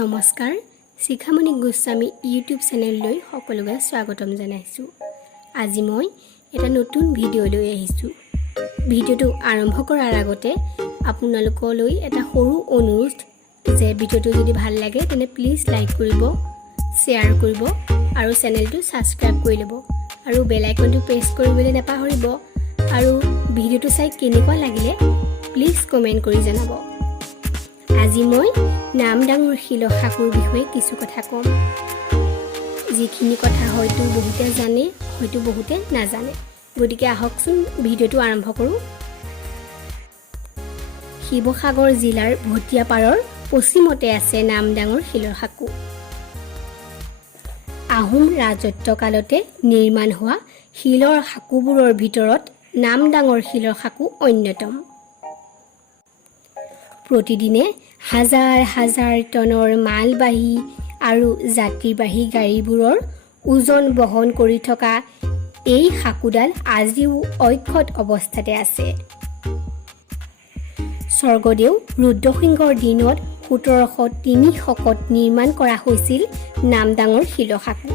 নমস্কাৰ শিখামণি গোস্বামী ইউটিউব চেনেললৈ সকলোকে স্বাগতম জনাইছোঁ। আজি মই এটা নতুন ভিডিঅ' লৈ আহিছোঁ। ভিডিঅ'টো আৰম্ভ কৰাৰ আগতে আপোনালোকলৈ এটা সৰু অনুৰোধ যে ভিডিঅ'টো যদি ভাল লাগে তেনে প্লিজ লাইক কৰিব, শ্বেয়াৰ কৰিব আৰু চেনেলটো ছাবস্ক্ৰাইব কৰি ল'ব আৰু বেল আইকনটো প্ৰেছ কৰিবলৈ নাপাহৰিব আৰু ভিডিঅ'টো চাই কেনেকুৱা লাগিলে প্লিজ কমেণ্ট কৰি জনাব। আজি মই নামডাঙৰ শিলশাকুৰ বিষয়ে কিছু কথা ক'ম। যিখিনি কথা হয়তো বহুতে জানে, হয়তো বহুতে নাজানে। গতিকে আহকচোন ভিডিঅ'টো আৰম্ভ কৰোঁ। শিৱসাগৰ জিলাৰ ভটিয়াপাৰৰ পশ্চিমতে আছে নামডাঙৰ শিলশাকু। আহোম ৰাজত্বকালতে নিৰ্মাণ হোৱা শিলৰ সাঁকোবোৰৰ ভিতৰত নামডাঙৰ শিলশাকু অন্যতম। প্ৰতিদিনে হাজাৰ হাজাৰ টনৰ মালবাহী আৰু যাত্ৰীবাহী গাড়ীবোৰৰ ওজন বহন কৰি থকা এই সাঁকোডাল আজিও অক্ষত অৱস্থাতে আছে। স্বৰ্গদেউ ৰুদ্ৰসিংহৰ দিনত 1703 নিৰ্মাণ কৰা হৈছিল নামডাঙৰ শিলশাকু।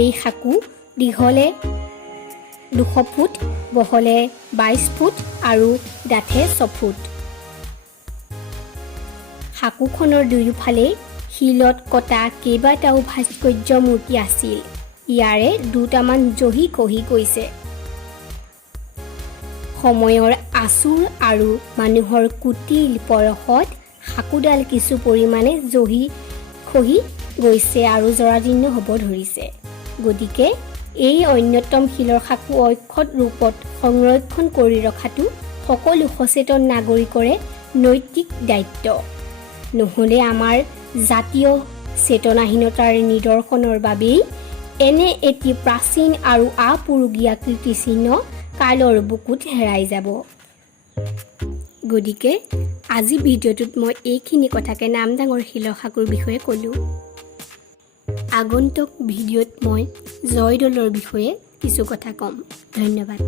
এই সাঁকো দীঘলে 200 ফুট, বহলে 22 ফুট আৰু ডাঠে 6 ফুট। সাঁকোখনৰ দুয়োফালে শিলত কটা কেইবাটাও ভাস্কৰ্য মূৰ্তি আছিল। ইয়াৰে দুটামান জহি খহি গৈছে। সময়ৰ আচুৰ আৰু মানুহৰ কুটিল পৰশত সাঁকোডাল কিছু পৰিমাণে জহি খহি গৈছে আৰু জৰাজীৰ্ণ হ'ব ধৰিছে। গতিকে এই অন্যতম শিলৰ সাঁকো অক্ষত ৰূপত সংৰক্ষণ কৰি ৰখাটো সকলো সচেতন নাগৰিকৰে নৈতিক দায়িত্ব। নহ'লে আমাৰ জাতীয় চেতনাহীনতাৰ নিদৰ্শনৰ বাবেই এনে এটি প্ৰাচীন আৰু আপুৰুগীয়া কীৰ্তিচিহ্ন কালৰ বুকুত হেৰাই যাব। গতিকে আজি ভিডিঅ'টোত মই এইখিনি কথাকে নামডাঙৰ শিলশাকুৰ বিষয়ে ক'লোঁ। আগন্তুক ভিডিঅ'ত মই জয়দৌলৰ বিষয়ে কিছু কথা ক'ম। ধন্যবাদ।